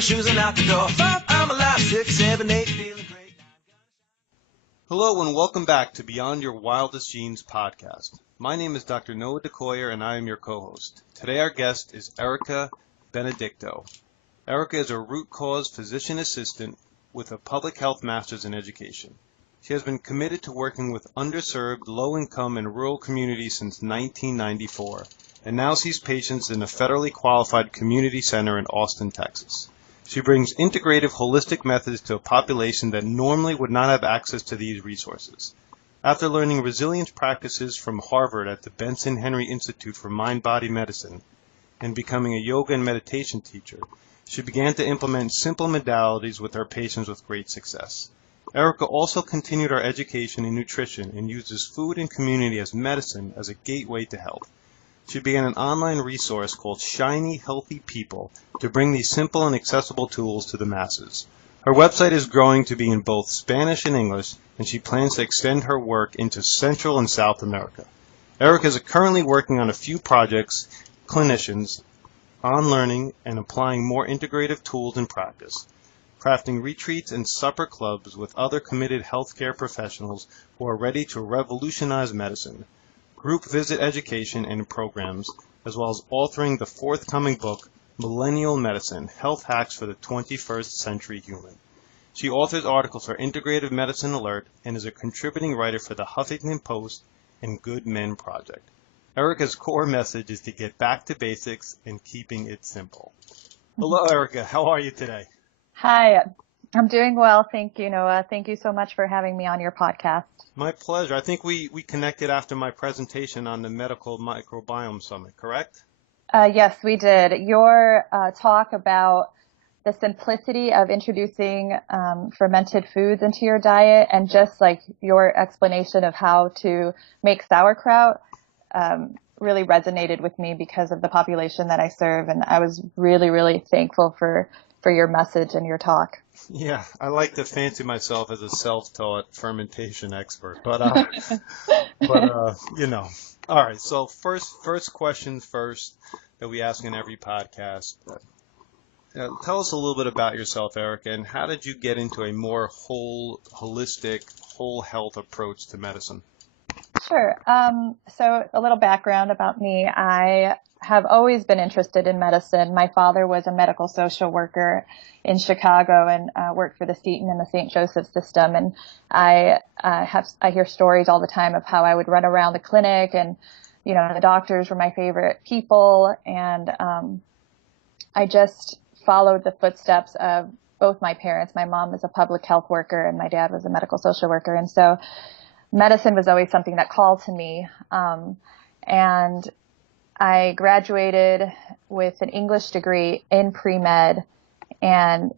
my shoes and out the door. 5, I'm alive. 6, 7, 8, feeling great. Hello and welcome back to Beyond Your Wildest Genes podcast. My name is Dr. Noah DeCoyer and I am your co-host. Today our guest is Erica Benedicto. Erica is a root cause physician assistant with a public health master's in education. She has been committed to working with underserved, low-income, and rural communities since 1994, and now sees patients in a federally qualified community center in Austin, Texas. She brings integrative, holistic methods to a population that normally would not have access to these resources. After learning resilience practices from Harvard at the Benson Henry Institute for Mind-Body Medicine and becoming a yoga and meditation teacher, she began to implement simple modalities with her patients with great success. Erica also continued her education in nutrition and uses food and community as medicine as a gateway to health. She began an online resource called Shiny Healthy People to bring these simple and accessible tools to the masses. Her website is growing to be in both Spanish and English, and she plans to extend her work into Central and South America. Erica is currently working on a few projects, clinicians, on learning and applying more integrative tools in practice, crafting retreats and supper clubs with other committed healthcare professionals who are ready to revolutionize medicine, group visit education and programs, as well as authoring the forthcoming book, Millennial Medicine, Health Hacks for the 21st Century Human. She authors articles for Integrative Medicine Alert and is a contributing writer for the Huffington Post and Good Men Project. Erica's core message is to get back to basics and keeping it simple. Hello, Erica. How are you today? Hi, I'm doing well. Thank you, Noah. Thank you so much for having me on your podcast. My pleasure. I think we connected after my presentation on the Medical Microbiome Summit, correct? Yes, we did. Your talk about the simplicity of introducing fermented foods into your diet and just like your explanation of how to make sauerkraut really resonated with me because of the population that I serve. And I was really, really thankful for your message and your talk. Yeah, I like to fancy myself as a self-taught fermentation expert, but you know. All right, so first questions first that we ask in every podcast. Tell us a little bit about yourself, Erica, and how did you get into a more holistic, whole health approach to medicine? Sure. So a little background about me. I have always been interested in medicine. My father was a medical social worker in Chicago and worked for the Seton and the St. Joseph system. And I hear stories all the time of how I would run around the clinic and, you know, the doctors were my favorite people. And I just followed the footsteps of both my parents. My mom was a public health worker and my dad was a medical social worker. And so medicine was always something that called to me. And I graduated with an English degree in pre-med and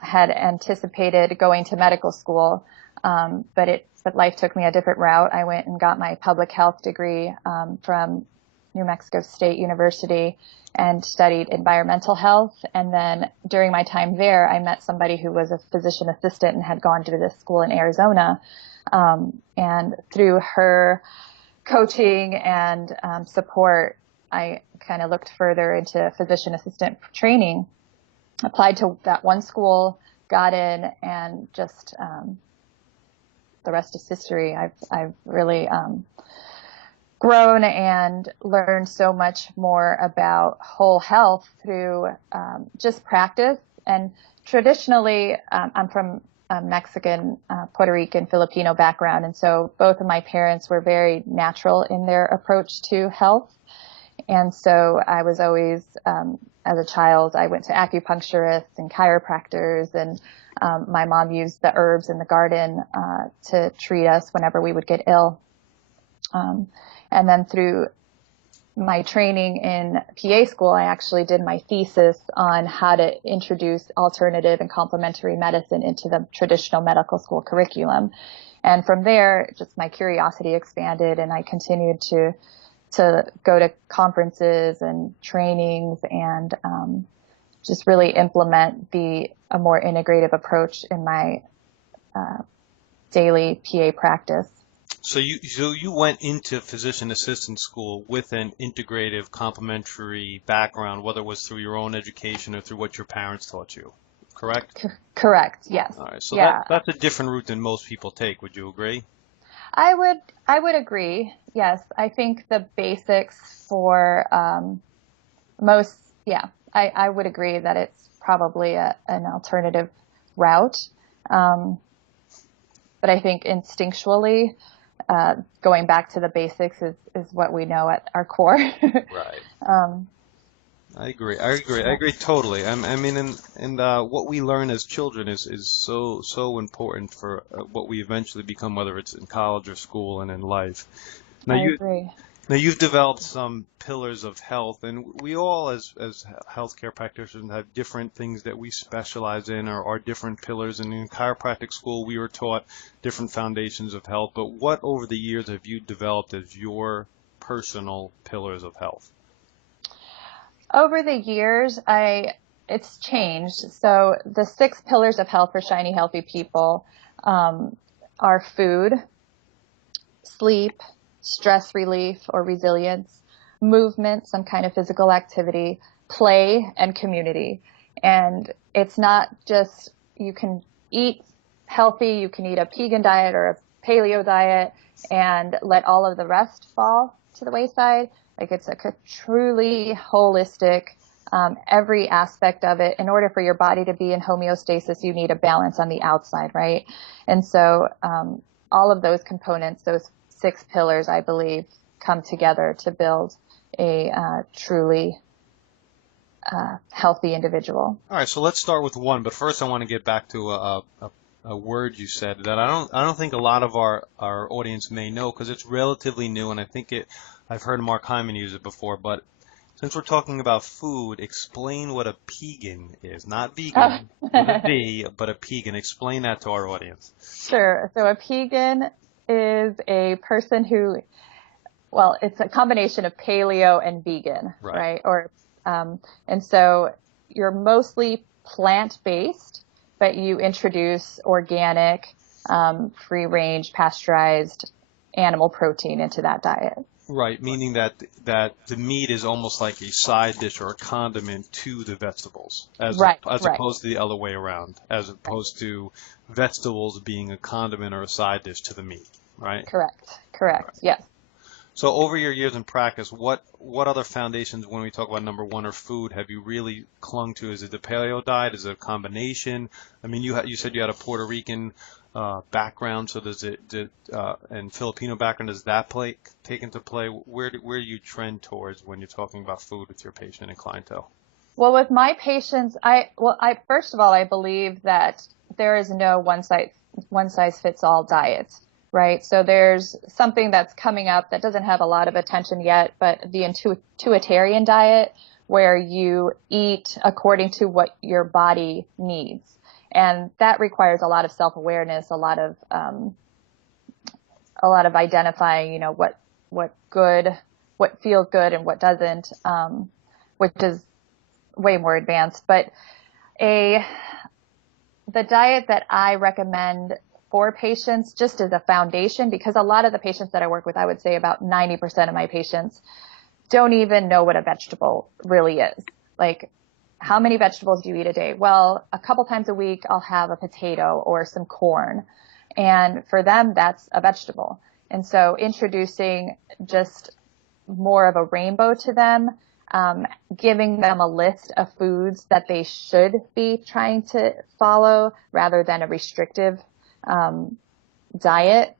had anticipated going to medical school, but life took me a different route. I went and got my public health degree from New Mexico State University and studied environmental health. And then during my time there, I met somebody who was a physician assistant and had gone to this school in Arizona. And through her coaching and support, I kind of looked further into physician assistant training, applied to that one school, got in, and just the rest is history. I've really grown and learned so much more about whole health through just practice. And traditionally, I'm from a Mexican, Puerto Rican, Filipino background, and so both of my parents were very natural in their approach to health. And so I was always, as a child, I went to acupuncturists and chiropractors, and my mom used the herbs in the garden to treat us whenever we would get ill. And then through my training in PA school, I actually did my thesis on how to introduce alternative and complementary medicine into the traditional medical school curriculum. And from there, just my curiosity expanded, and I continued to go to conferences and trainings and just really implement a more integrative approach in my daily PA practice. So you went into physician assistant school with an integrative complementary background, whether it was through your own education or through what your parents taught you. correct? Correct. Yes. All right. So Yeah. that's a different route than most people take. Would you agree? I would agree. Yes. I think the basics for most, yeah, I would agree that it's probably an alternative route. Um, but I think instinctually, going back to the basics is what we know at our core. Right. um, I agree. I agree totally. I mean, and what we learn as children is so important for what we eventually become, whether it's in college or school and in life. Now I you agree. now you've developed some pillars of health, and we all as healthcare practitioners have different things that we specialize in or are different pillars. And in chiropractic school, we were taught different foundations of health. But what over the years have you developed as your personal pillars of health? Over the years, it's changed. So the 6 pillars of health for shiny, healthy people are food, sleep, stress relief or resilience, movement, some kind of physical activity, play, and community. And it's not just you can eat healthy, you can eat a vegan diet or a paleo diet and let all of the rest fall to the wayside. Like it's a truly holistic, every aspect of it. In order for your body to be in homeostasis, you need a balance on the outside, right? And so all of those components, those 6 pillars, I believe, come together to build a truly healthy individual. All right, so let's start with one, but first I want to get back to a word you said that I don't think a lot of our audience may know because it's relatively new, and I think I've heard Mark Hyman use it before, but since we're talking about food, explain what a pegan is. Not vegan with a V, but a pegan. Explain that to our audience. Sure. So a pegan is a person who, well, it's a combination of paleo and vegan, right? And so you're mostly plant-based, but you introduce organic, free-range, pasteurized animal protein into that diet. Right, meaning that the meat is almost like a side dish or a condiment to the vegetables, as opposed to the other way around, as opposed to vegetables being a condiment or a side dish to the meat, right? Correct. Right. Yes. So over your years in practice, what other foundations, when we talk about number one or food, have you really clung to? Is it the paleo diet? Is it a combination? I mean, you said you had a Puerto Rican background, so and Filipino background, does that take into play? Where do you trend towards when you're talking about food with your patient and clientele? Well, with my patients, I first of all, I believe that there is no one size fits all diet, right? So there's something that's coming up that doesn't have a lot of attention yet, but the intuitarian diet, where you eat according to what your body needs. And that requires a lot of self-awareness, a lot of identifying, what feels good and what doesn't, which is way more advanced. But the diet that I recommend for patients, just as a foundation, because a lot of the patients that I work with, I would say about 90% of my patients don't even know what a vegetable really is. Like, how many vegetables do you eat a day? Well, a couple times a week, I'll have a potato or some corn. And for them, that's a vegetable. And so introducing just more of a rainbow to them, giving them a list of foods that they should be trying to follow rather than a restrictive diet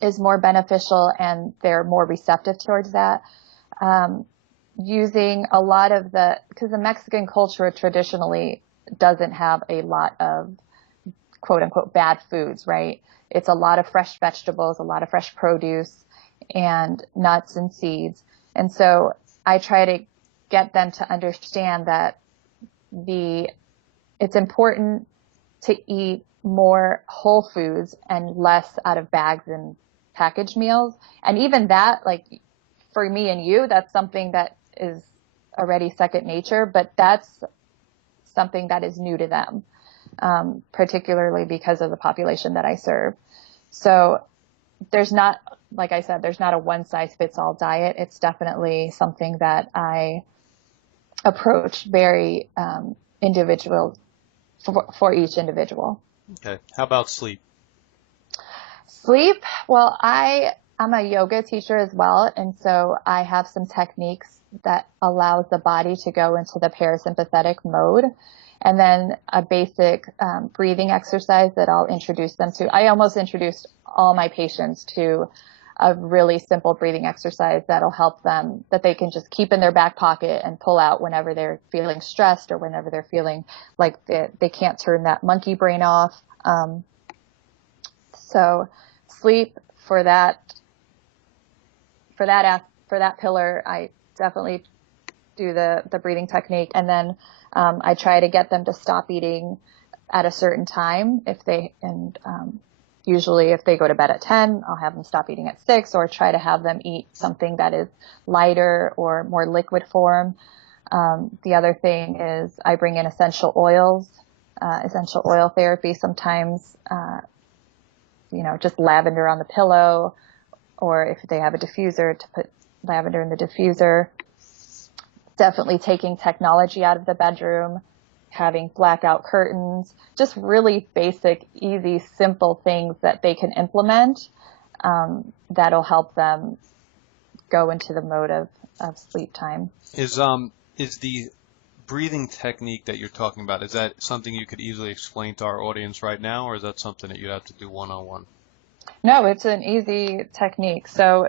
is more beneficial, and they're more receptive towards that. Using a lot of because the Mexican culture traditionally doesn't have a lot of quote unquote bad foods, right? It's a lot of fresh vegetables, a lot of fresh produce and nuts and seeds. And so I try to get them to understand that it's important to eat more whole foods and less out of bags and packaged meals. And even that, like for me and you, that's something that is already second nature, but that's something that is new to them, particularly because of the population that I serve. So there's not, like I said, there's not a one size fits all diet. It's definitely something that I approach very individual for each individual. Okay. How about sleep? Sleep, well, I'm a yoga teacher as well, and so I have some techniques that allows the body to go into the parasympathetic mode, and then a basic breathing exercise that I'll introduce them to. I almost introduced all my patients to a really simple breathing exercise that'll help them, that they can just keep in their back pocket and pull out whenever they're feeling stressed or whenever they're feeling like they can't turn that monkey brain off. So sleep for that pillar, I definitely do the breathing technique. And then, I try to get them to stop eating at a certain time usually if they go to bed at 10, I'll have them stop eating at 6, or try to have them eat something that is lighter or more liquid form. The other thing is I bring in essential oil therapy. Sometimes, just lavender on the pillow, or if they have a diffuser, to put lavender in the diffuser. Definitely taking technology out of the bedroom, having blackout curtains, just really basic, easy, simple things that they can implement, that'll help them go into the mode of sleep time. Is the breathing technique that you're talking about, is that something you could easily explain to our audience right now, or is that something that you have to do one-on-one? No, it's an easy technique. So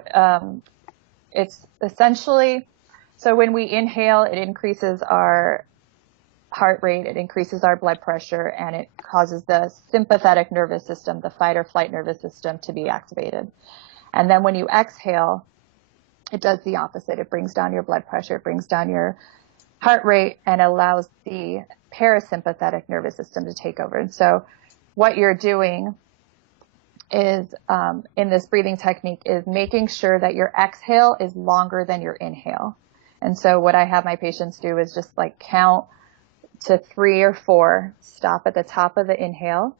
it's essentially, so when we inhale, it increases our heart rate, it increases our blood pressure, and it causes the sympathetic nervous system, the fight or flight nervous system, to be activated. And then when you exhale, it does the opposite. It brings down your blood pressure, it brings down your heart rate, and allows the parasympathetic nervous system to take over. And so what you're doing is, in this breathing technique, is making sure that your exhale is longer than your inhale. And so what I have my patients do is just like count to 3 or 4, stop at the top of the inhale,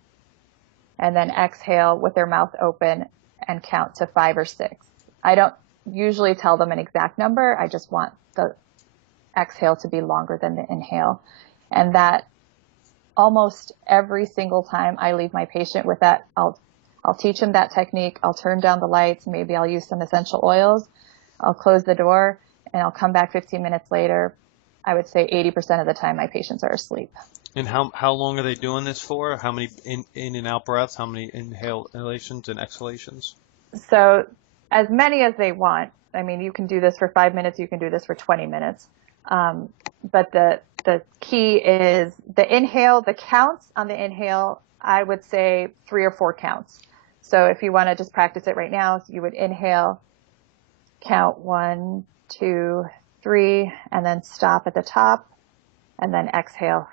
and then exhale with their mouth open and count to 5 or 6. I don't usually tell them an exact number. I just want the exhale to be longer than the inhale. And that almost every single time I leave my patient with that, I'll teach them that technique. I'll turn down the lights. Maybe I'll use some essential oils. I'll close the door, and I'll come back 15 minutes later. I would say 80% of the time my patients are asleep. And how long are they doing this for? How many in and out breaths? How many inhalations and exhalations? So as many as they want. I mean, you can do this for 5 minutes. You can do this for 20 minutes. But the key is the inhale, the counts on the inhale, I would say 3 or 4 counts. So if you want to just practice it right now, you would inhale, count 1, 2, 3, and then stop at the top, and then exhale,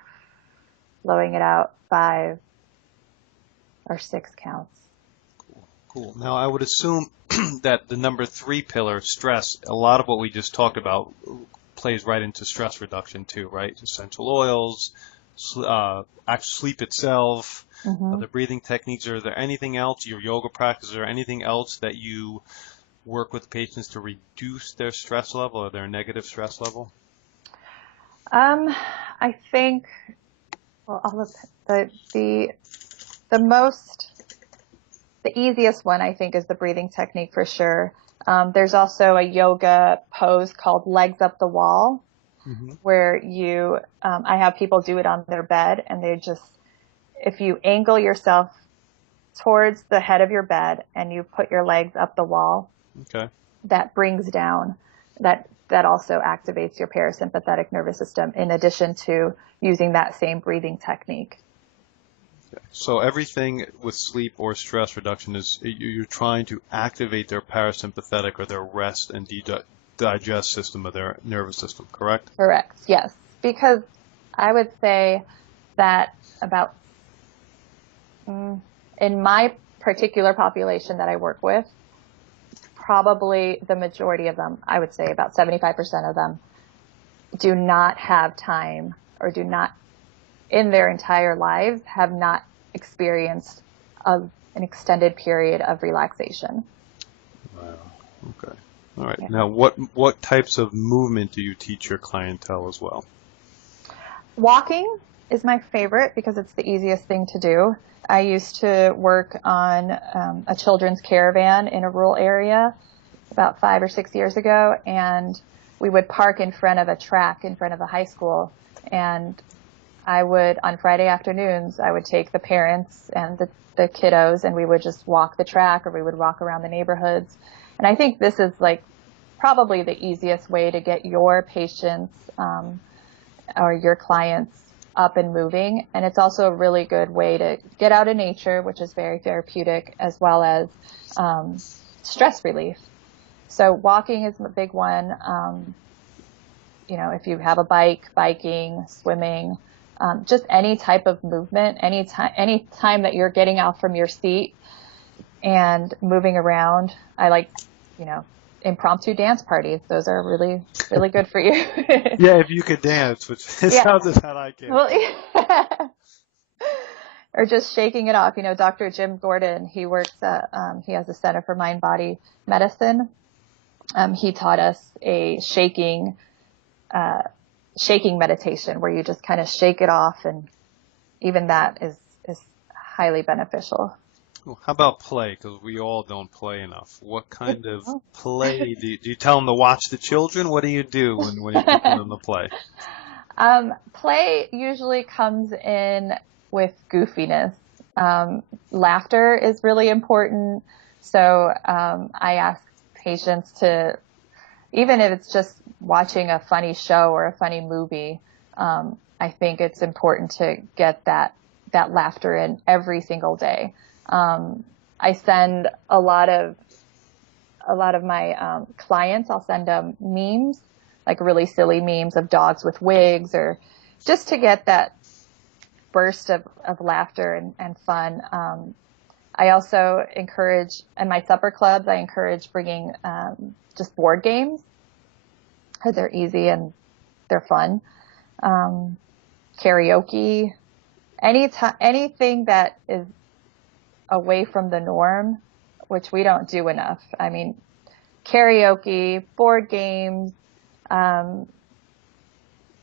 blowing it out 5 or 6 counts. Cool. Now, I would assume that the number 3 pillar, stress, a lot of what we just talked about plays right into stress reduction too, right? Essential oils, sleep itself, the breathing techniques. Are there anything else, your yoga practice, or anything else that you work with patients to reduce their stress level or their negative stress level? I think, well, all of the easiest one, I think, is the breathing technique for sure. There's also a yoga pose called legs up the wall, where I have people do it on their bed, and if you angle yourself towards the head of your bed and you put your legs up the wall, okay, that brings down, that also activates your parasympathetic nervous system, in addition to using that same breathing technique. Okay. So everything with sleep or stress reduction is you're trying to activate their parasympathetic or their rest and digest system of their nervous system, correct? Correct, yes. Because I would say that about, in my particular population that I work with, probably the majority of them, I would say about 75% of them, do not have time, or do not, in their entire lives, have not experienced an extended period of relaxation. Wow. Okay. All right. Yeah. Now, what types of movement do you teach your clientele as well? Walking is my favorite because it's the easiest thing to do. I used to work on a children's caravan in a rural area about 5 or 6 years ago, and we would park in front of a track in front of the high school. And on Friday afternoons, I would take the parents and the kiddos, and we would just walk the track, or we would walk around the neighborhoods. And I think this is like probably the easiest way to get your patients or your clients up and moving. And it's also a really good way to get out in nature, which is very therapeutic, as well as stress relief. So walking is a big one. If you have a bike, biking, swimming, just any type of movement, any time that you're getting out from your seat and moving around. I like, impromptu dance parties. Those are really, really good for you. Yeah, if you could dance, which sounds as how I can. Well, yeah. Or just shaking it off. Dr. Jim Gordon, he works at, he has a Center for Mind Body Medicine. He taught us a shaking meditation where you just kind of shake it off, and even that is highly beneficial. Well, how about play? Because we all don't play enough. What kind of play do you tell them to watch the children? What do you do when you're teaching them to play? Play usually comes in with goofiness. Laughter is really important. So I ask patients to, even if it's just watching a funny show or a funny movie, I think it's important to get that laughter in every single day. I send a lot of my clients, I'll send them memes, like really silly memes of dogs with wigs, or just to get that burst of laughter and fun. I also encourage, in my supper clubs, I encourage bringing just board games, because they're easy and they're fun. Karaoke, anything that is away from the norm, which we don't do enough. I mean, karaoke, board games,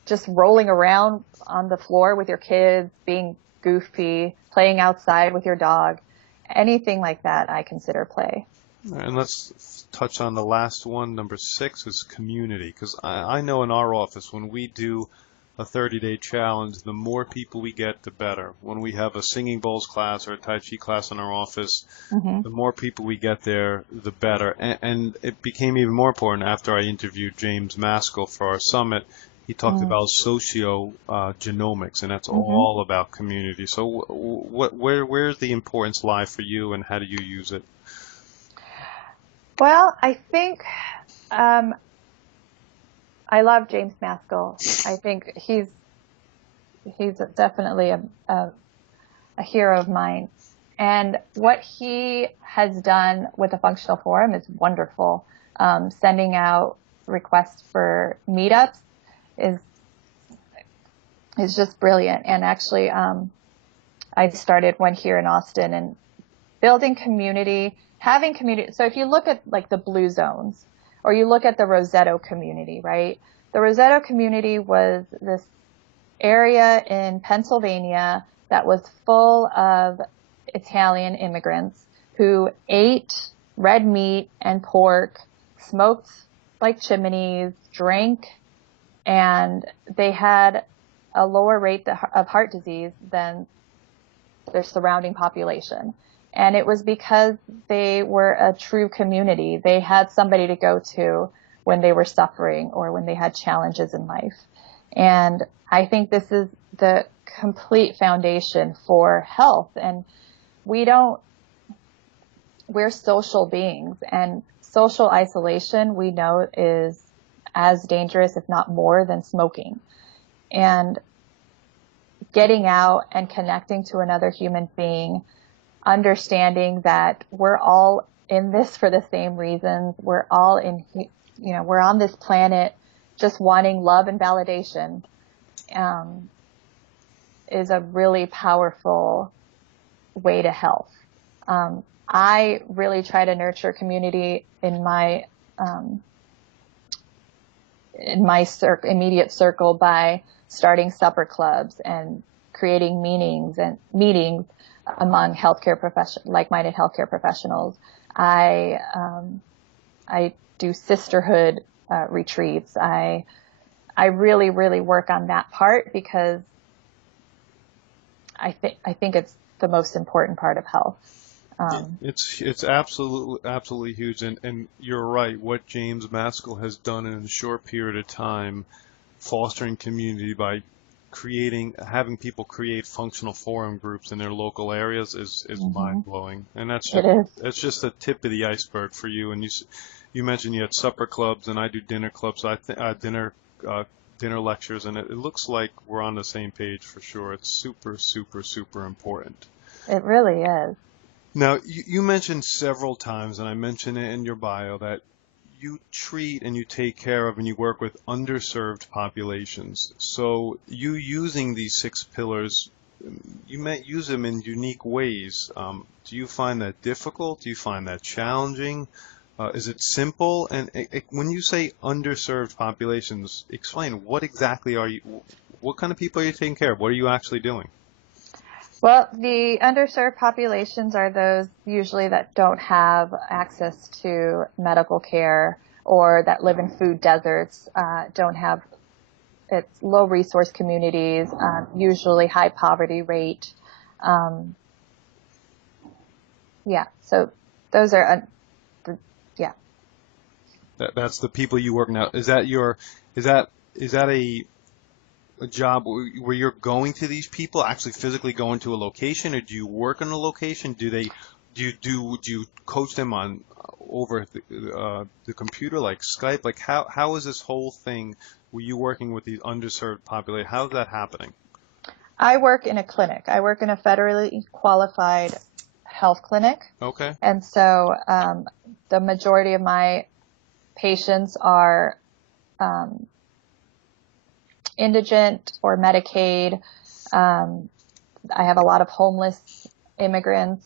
just rolling around on the floor with your kids, being goofy, playing outside with your dog, anything like that I consider play. And let's touch on the last one, number 6, is community. Because I know in our office, when we do a 30-day challenge, the more people we get, the better. When we have a singing bowls class or a Tai Chi class in our office, the more people we get there, the better. And it became even more important after I interviewed James Maskell for our summit. He talked about socio-genomics, and that's all about community. So where's the importance lie for you, and how do you use it? Well, I think I love James Maskell. I think he's definitely a hero of mine. And what he has done with the Functional Forum is wonderful. Sending out requests for meetups is just brilliant. And actually, I started one here in Austin, and building community, having community. So if you look at like the Blue Zones, or you look at the Rosetto community, right? The Rosetto community was this area in Pennsylvania that was full of Italian immigrants who ate red meat and pork, smoked like chimneys, drank, and they had a lower rate of heart disease than their surrounding population. And it was because they were a true community. They had somebody to go to when they were suffering or when they had challenges in life. And I think this is the complete foundation for health. And we're social beings, and social isolation, we know, is as dangerous, if not more, than smoking. And getting out and connecting to another human being, understanding that we're all in this for the same reasons. We're all we're on this planet just wanting love and validation, is a really powerful way to health. I really try to nurture community in in my immediate circle by starting supper clubs and creating meetings among like-minded healthcare professionals. I do sisterhood retreats. I really, really work on that part because I think it's the most important part of health. It's absolutely huge, and you're right. What James Maskell has done in a short period of time, fostering community by having people create functional forum groups in their local areas is mind blowing, and that's just the tip of the iceberg for you. And you mentioned you had supper clubs, and I do dinner clubs. Dinner lectures, and it looks like we're on the same page for sure. It's super, super, super important. It really is. Now, you mentioned several times, and I mentioned it in your bio, that you treat and you take care of and you work with underserved populations. So you using these 6 pillars, you might use them in unique ways. Do you find that difficult? Do you find that challenging? Is it simple? And when you say underserved populations, explain what kind of people are you taking care of? What are you actually doing? Well, the underserved populations are those usually that don't have access to medical care or that live in food deserts, it's low resource communities, usually high poverty rate. So those are, That's the people you work now. Is that a job where you're going to these people, actually physically going to a location, or do you work on a location? Do you coach them on over the computer, like Skype? Like how is this whole thing? Were you working with these underserved population? How's that happening? I work in a clinic. I work in a federally qualified health clinic. Okay. And so the majority of my patients are indigent or Medicaid. I have a lot of homeless immigrants.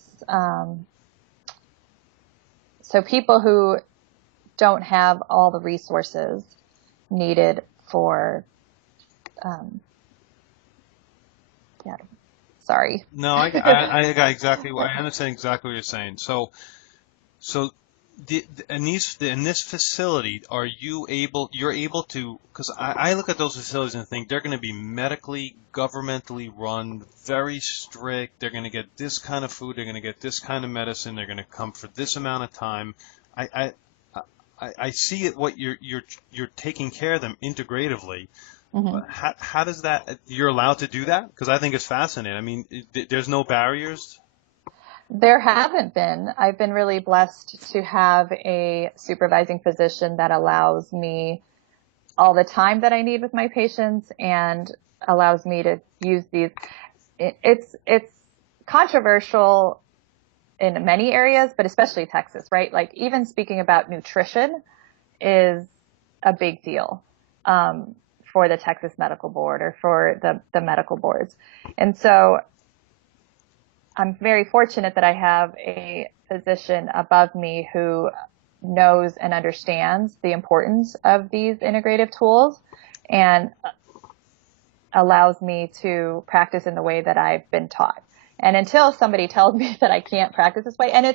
So people who don't have all the resources needed for, sorry. No, I got exactly what I understand exactly what you're saying. So in this facility, you're able to, because I look at those facilities and think they're going to be medically, governmentally run, very strict. They're going to get this kind of food. They're going to get this kind of medicine. They're going to come for this amount of time. I see it. What you're taking care of them integratively. Mm-hmm. How does that? You're allowed to do that? Because I think it's fascinating. I mean, there's no barriers. There haven't been. I've been really blessed to have a supervising physician that allows me all the time that I need with my patients and allows me to use these. It's controversial in many areas, but especially Texas, right? Like even speaking about nutrition is a big deal for the Texas Medical Board or for the medical boards. And so I'm very fortunate that I have a physician above me who knows and understands the importance of these integrative tools and allows me to practice in the way that I've been taught. And until somebody tells me that I can't practice this way, and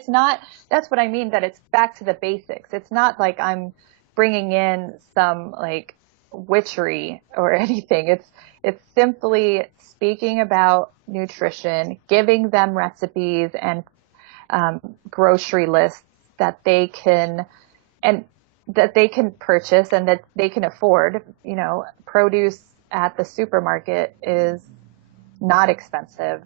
that's what I mean, that it's back to the basics. It's not like I'm bringing in some like witchery or anything. It's simply speaking about nutrition, giving them recipes and grocery lists that they can purchase and that they can afford. You know, produce at the supermarket is not expensive.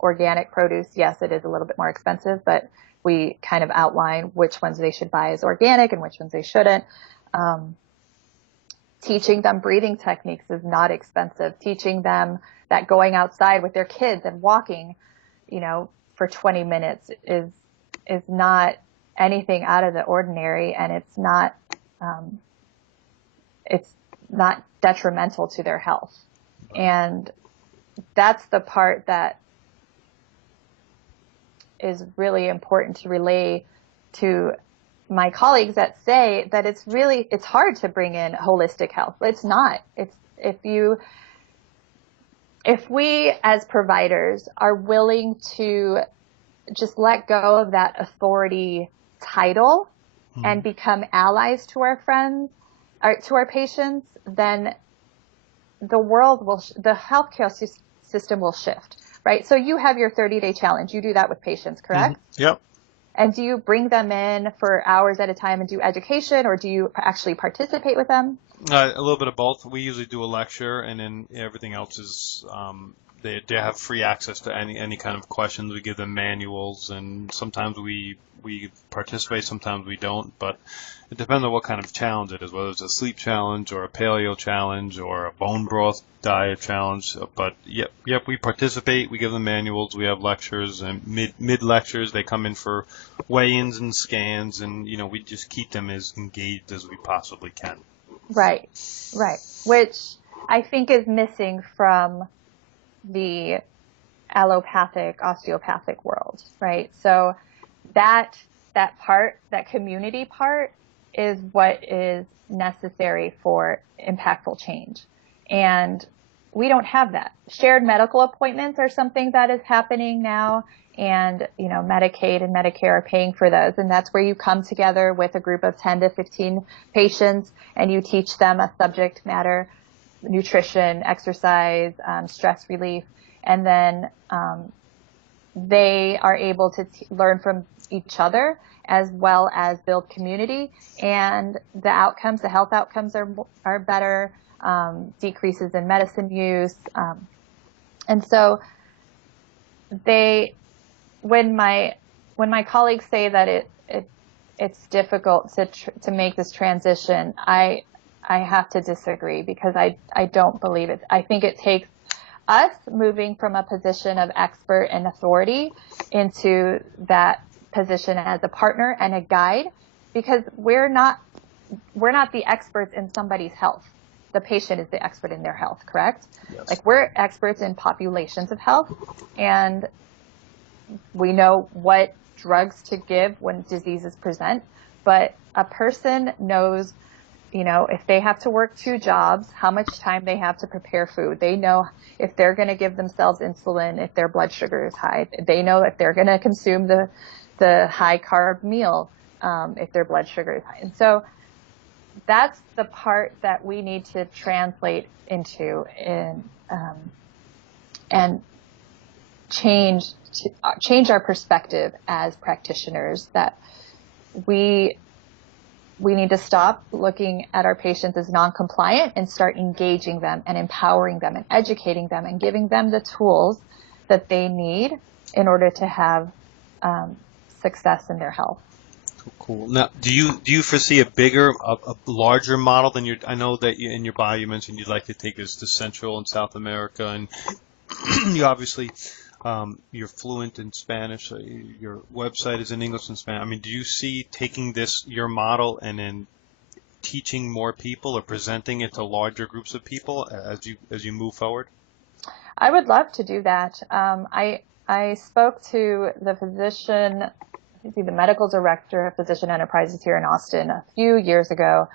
Organic produce, yes, it is a little bit more expensive, but we kind of outline which ones they should buy as organic and which ones they shouldn't. Teaching them breathing techniques is not expensive. Teaching them that going outside with their kids and walking, for 20 minutes is not anything out of the ordinary, and it's not detrimental to their health. And that's the part that is really important to relay to my colleagues that say that it's hard to bring in holistic health. It's not. If we as providers are willing to just let go of that authority title and become allies to our friends, or to our patients, then the healthcare system will shift, right? So you have your 30-day challenge. You do that with patients, correct? Yep. And do you bring them in for hours at a time and do education, or do you actually participate with them? A little bit of both. We usually do a lecture, and then everything else is they have free access to any kind of questions. We give them manuals, and sometimes we participate, sometimes we don't. But it depends on what kind of challenge it is, whether it's a sleep challenge or a paleo challenge or a bone broth diet challenge. But yep, we participate. We give them manuals. We have lectures, and mid lectures they come in for weigh-ins and scans, and we just keep them as engaged as we possibly can. Right. Which I think is missing from the allopathic, osteopathic world, right? So that community part is what is necessary for impactful change. And we don't have that. Shared medical appointments are something that is happening now. And, Medicaid and Medicare are paying for those. And that's where you come together with a group of 10 to 15 patients and you teach them a subject matter, nutrition, exercise, stress relief. And then they are able to learn from each other as well as build community. And the health outcomes are better, decreases in medicine use. And so when my colleagues say that it's difficult to make this transition, I have to disagree, because I don't believe it. I think it takes us moving from a position of expert and authority into that position as a partner and a guide, because we're not the experts in somebody's health. The patient is the expert in their health, correct? Yes. Like, we're experts in populations of health, and we know what drugs to give when diseases present, but a person knows, if they have to work 2 jobs, how much time they have to prepare food. They know if they're going to give themselves insulin if their blood sugar is high. They know if they're going to consume the high carb meal if their blood sugar is high. And so that's the part that we need to translate into and change our perspective as practitioners, that we need to stop looking at our patients as non-compliant and start engaging them and empowering them and educating them and giving them the tools that they need in order to have success in their health. Cool. Now, do you foresee a larger model than I know that in your bio you mentioned you'd like to take this to Central and South America, and you obviously you're fluent in Spanish. So your website is in English and Spanish. I mean, do you see taking your model and then teaching more people or presenting it to larger groups of people as you move forward? I would love to do that. I spoke to the physician, the medical director of Physician Enterprises here in Austin a few years ago,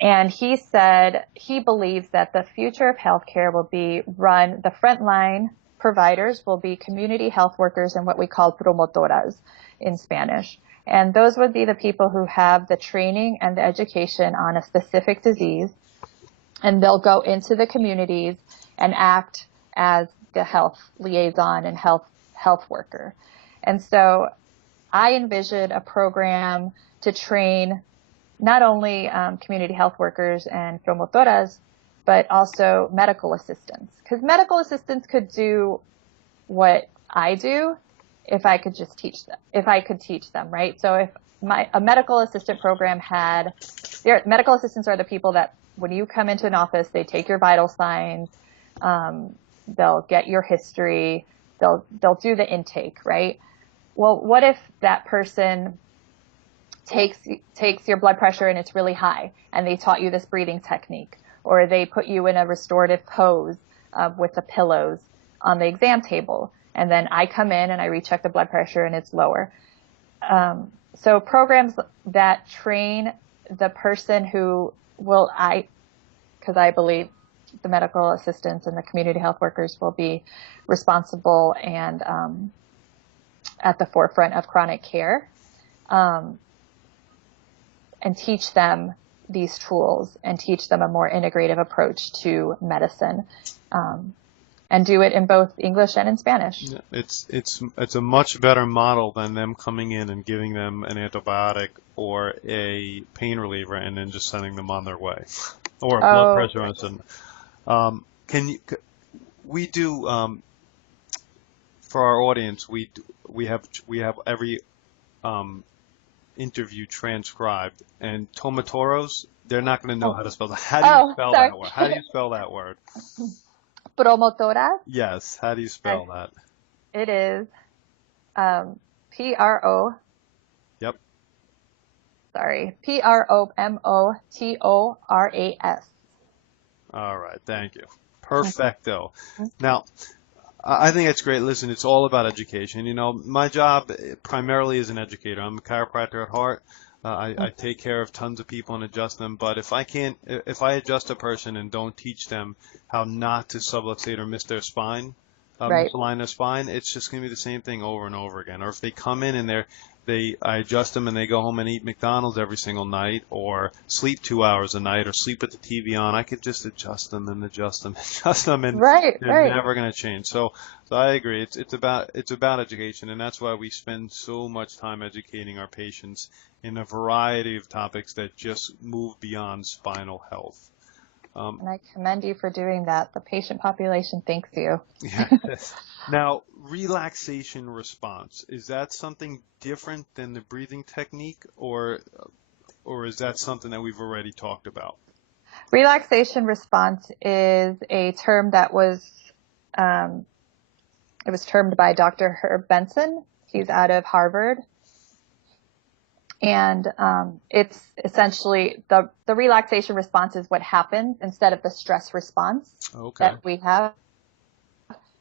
and he said he believes that the future of healthcare will be run, the frontline providers will be community health workers and what we call promotoras in Spanish. And those would be the people who have the training and the education on a specific disease, and they'll go into the communities and act as the health liaison and health worker. And so I envision a program to train not only community health workers and promotoras, but also medical assistants. Because medical assistants could do what I do if I could just teach them, right? So if a medical assistant program medical assistants are the people that when you come into an office, they take your vital signs, they'll get your history, they'll do the intake, right? Well, what if that person takes your blood pressure and it's really high, and they taught you this breathing technique, or they put you in a restorative pose with the pillows on the exam table, and then I come in and I recheck the blood pressure and it's lower. so programs that train the person who will, because I believe the medical assistants and the community health workers will be responsible and at the forefront of chronic care, and teach them these tools and teach them a more integrative approach to medicine, and do it in both English and in Spanish. It's a much better model than them coming in and giving them an antibiotic or a pain reliever and then just sending them on their way, or a blood pressure medicine. We do for our audience, we have every interview transcribed, and tomatoros, they're not going to know how to spell that. How do you spell that word? How do you spell that word? Promotoras? Yes. How do you spell that? It is P-R-O. Yep. Sorry. P-R-O-M-O-T-O-R-A-S. All right. Thank you. Perfecto. Now, I think that's great. Listen, it's all about education. You know, my job primarily is an educator. I'm a chiropractor at heart. I take care of tons of people and adjust them. But if I adjust a person and don't teach them how not to subluxate or miss their spine, misalign their spine, it's just going to be the same thing over and over again. Or if they come in and I adjust them and they go home and eat McDonald's every single night, or sleep 2 hours a night, or sleep with the TV on, I could just adjust them, and they're never going to change. So I agree. It's about education, and that's why we spend so much time educating our patients in a variety of topics that just move beyond spinal health. And I commend you for doing that. The patient population thanks you. Yes. Now, relaxation response, is that something different than the breathing technique, or is that something that we've already talked about? Relaxation response is a term that was it was termed by Dr. Herb Benson. He's out of Harvard. And it's essentially the relaxation response is what happens instead of the stress response that we have.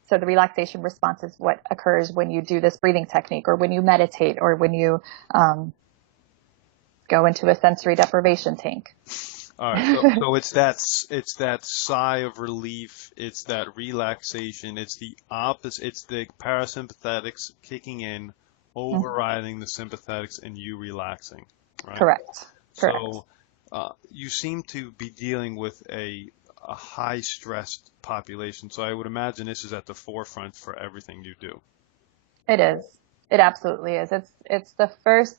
So the relaxation response is what occurs when you do this breathing technique, or when you meditate, or when you go into a sensory deprivation tank. All right. So it's that sigh of relief. It's that relaxation. It's the opposite. It's the parasympathetics kicking in, overriding the sympathetics, and you relaxing, right? Correct. So you seem to be dealing with a high-stressed population, so I would imagine this is at the forefront for everything you do. It is. It absolutely is. It's the first,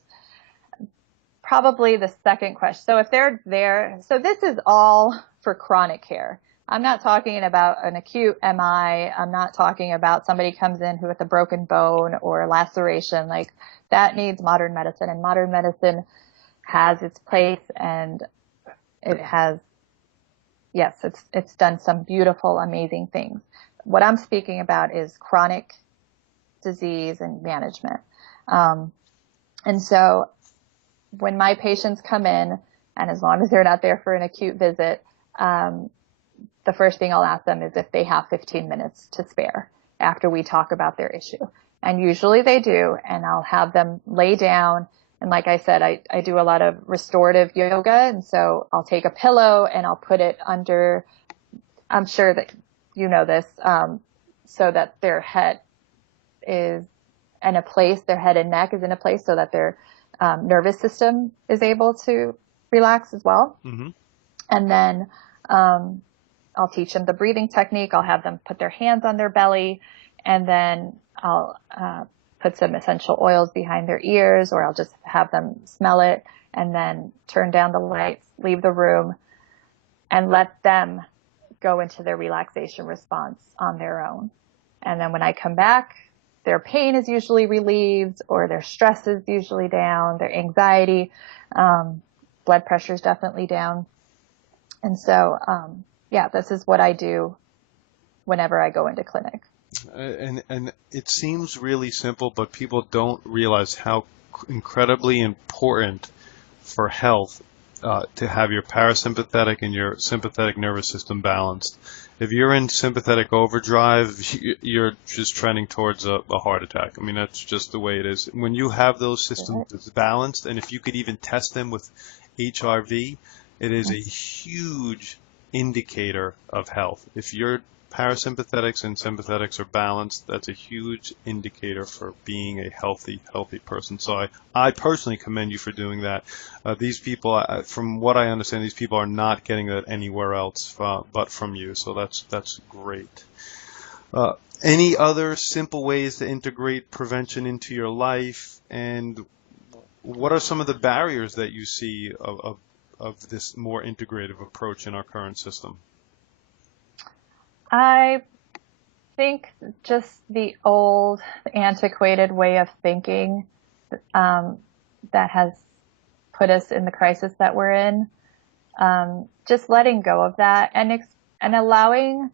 probably the second question. So if they're there, so this is all for chronic care. I'm not talking about an acute MI. I'm not talking about somebody comes in who with a broken bone or a laceration. Like, that needs modern medicine, and modern medicine has its place, and it has, yes, it's done some beautiful, amazing things. What I'm speaking about is chronic disease and management. And so when my patients come in, and as long as they're not there for an acute visit, the first thing I'll ask them is if they have 15 minutes to spare after we talk about their issue. And usually they do, and I'll have them lay down. And like I said, I do a lot of restorative yoga, and so I'll take a pillow and I'll put it under, I'm sure that you know this, so that their head is in a place, their head and neck is in a place so that their nervous system is able to relax as well. Mm-hmm. And then I'll teach them the breathing technique. I'll have them put their hands on their belly, and then I'll put some essential oils behind their ears, or I'll just have them smell it, and then turn down the lights, leave the room, and let them go into their relaxation response on their own. And then when I come back, their pain is usually relieved, or their stress is usually down, their anxiety, blood pressure is definitely down. And so, this is what I do whenever I go into clinic. And it seems really simple, but people don't realize how incredibly important for health to have your parasympathetic and your sympathetic nervous system balanced. If you're in sympathetic overdrive, you're just trending towards a heart attack. I mean, that's just the way it is. When you have those systems balanced, and if you could even test them with HRV, it is a huge indicator of health. If your parasympathetics and sympathetics are balanced, that's a huge indicator for being a healthy person. So I personally commend you for doing that. These people, from what I understand, these people are not getting that anywhere else but from you. So that's great. Any other simple ways to integrate prevention into your life, and what are some of the barriers that you see of this more integrative approach in our current system? I think just the old, antiquated way of thinking that has put us in the crisis that we're in. Just letting go of that and allowing,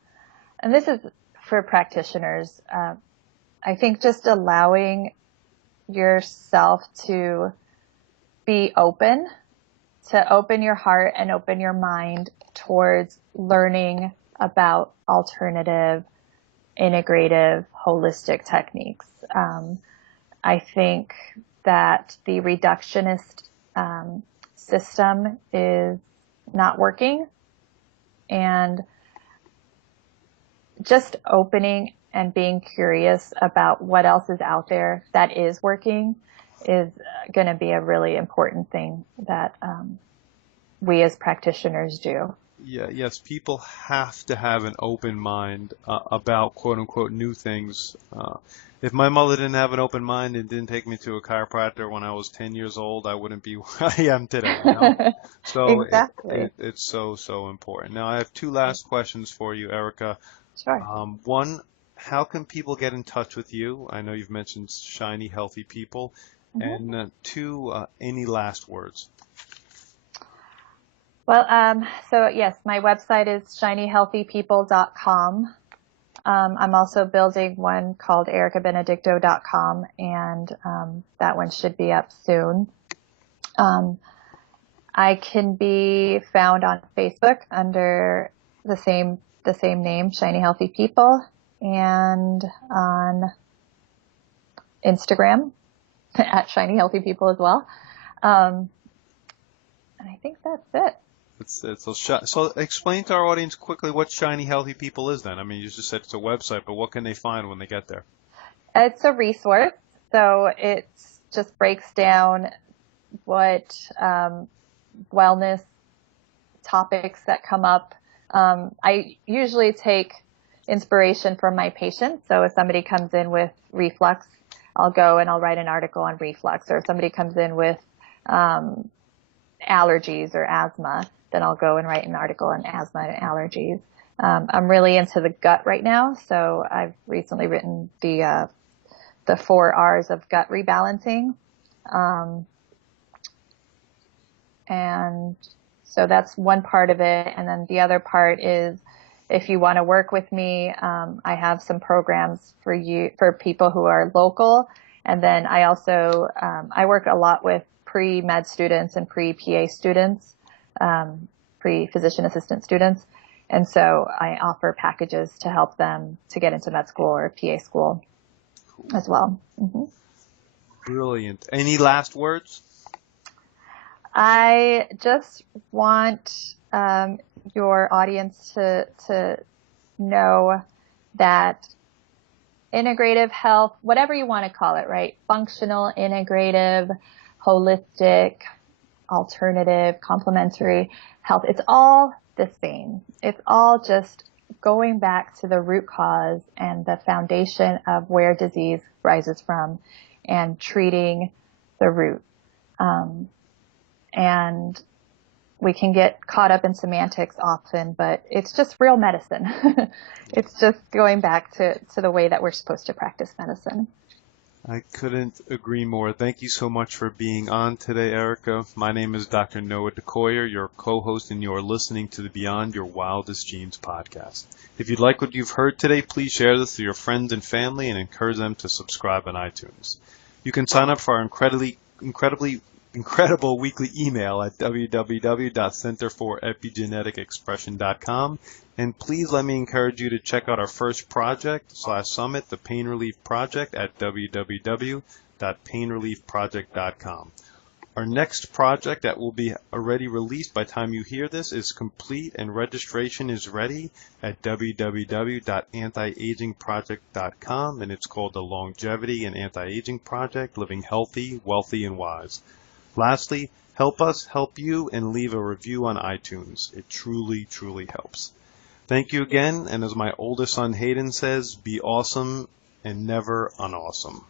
and this is for practitioners, I think just allowing yourself to be open, to open your heart and open your mind towards learning about alternative, integrative, holistic techniques. I think that the reductionist system is not working, and just opening and being curious about what else is out there that is working is going to be a really important thing that we as practitioners do. Yes, people have to have an open mind about quote unquote new things. If my mother didn't have an open mind and didn't take me to a chiropractor when I was 10 years old, I wouldn't be where I am today. You know? So Exactly. it's so important. Now I have two last questions for you, Erica. Sure. One, how can people get in touch with you? I know you've mentioned Shiny Healthy People. Mm-hmm. And two, any last words? Well, so yes, my website is shinyhealthypeople.com. I'm also building one called ericabenedicto.com, and that one should be up soon. I can be found on Facebook under the same name, Shiny Healthy People, and on Instagram at Shiny Healthy People as well. And I think that's it. So explain to our audience quickly what Shiny Healthy People is then. I mean, you just said it's a website, but what can they find when they get there? It's a resource. So it just breaks down what wellness topics that come up. I usually take inspiration from my patients. So if somebody comes in with reflux, I'll go and I'll write an article on reflux. Or if somebody comes in with allergies or asthma, then I'll go and write an article on asthma and allergies. I'm really into the gut right now, so I've recently written the 4 R's of gut rebalancing. And so that's one part of it. And then the other part is, if you want to work with me, I have some programs for people who are local. And then I also, I work a lot with pre-med students and pre-PA students, pre-physician assistant students. And so I offer packages to help them to get into med school or PA school as well. Mm-hmm. Brilliant. Any last words? I just want your audience to know that integrative health, whatever you want to call it, right? Functional, integrative, holistic, alternative, complementary health. It's all the same. It's all just going back to the root cause and the foundation of where disease rises from and treating the root. And we can get caught up in semantics often, but it's just real medicine. It's just going back to the way that we're supposed to practice medicine. I couldn't agree more. Thank you so much for being on today, Erica. My name is Dr. Noah DeCoyer, your co-host, and you're listening to the Beyond Your Wildest Genes podcast. If you like what you've heard today, please share this with your friends and family and encourage them to subscribe on iTunes. You can sign up for our incredibly incredible weekly email at www.centerforepigeneticexpression.com. And please let me encourage you to check out our first project/summit, the Pain Relief Project, at www.painreliefproject.com. Our next project that will be already released by the time you hear this is complete, and registration is ready at www.antiagingproject.com, and it's called the Longevity and Anti-Aging Project, Living Healthy, Wealthy, and Wise. Lastly, help us help you and leave a review on iTunes. It truly, truly helps. Thank you again, and as my oldest son Hayden says, be awesome and never unawesome.